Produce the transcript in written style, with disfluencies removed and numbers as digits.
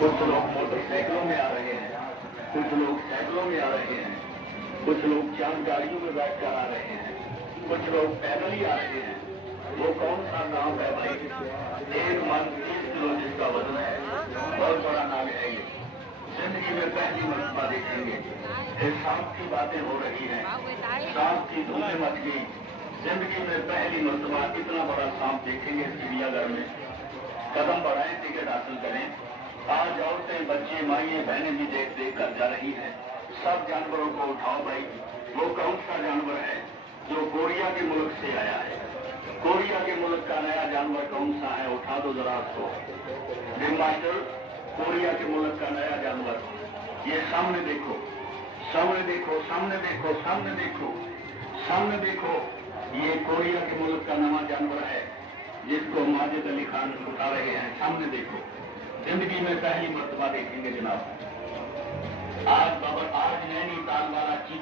कुछ लोग मोटरसाइकिलों में आ रहे हैं, कुछ लोग साइकिलों में आ रहे हैं, कुछ लोग 4 गाड़ियों में बैठ कर आ रहे हैं, कुछ लोग पैदल ही आ रहे हैं। वो कौन सा नाम है भाई? 1 मन 30 किलो जिसका वजन है, बहुत बड़ा नाम है ये। जिंदगी में पहली मरतबा देखेंगे। सांप की बातें हो रही हैं, सांप की धूमें मच गई। जिंदगी में पहली मरतबा इतना बड़ा सांप देखेंगे चिड़ियाघर में। कदम बढ़ाएं, टिकट हासिल करें। आज औरतें, बच्चे, माइएं, बहनें भी देख देख कर जा रही हैं। सब जानवरों को उठाओ भाई। वो कौन सा जानवर है जो कोरिया के मुल्क से आया है? कोरिया के मुल्क का नया जानवर कौन सा है? उठा दो जरा उसको। मास्टर, कोरिया के मुल्क का नया जानवर, ये सामने देखो, सामने देखो, सामने देखो, सामने देखो, सामने देखो। ये कोरिया के मुल्क का नया जानवर है जिसको माजिद अली खान उठा रहे हैं। सामने देखो, जिंदगी में पहली मर्तबा देखेंगे जनाब। आज बाबा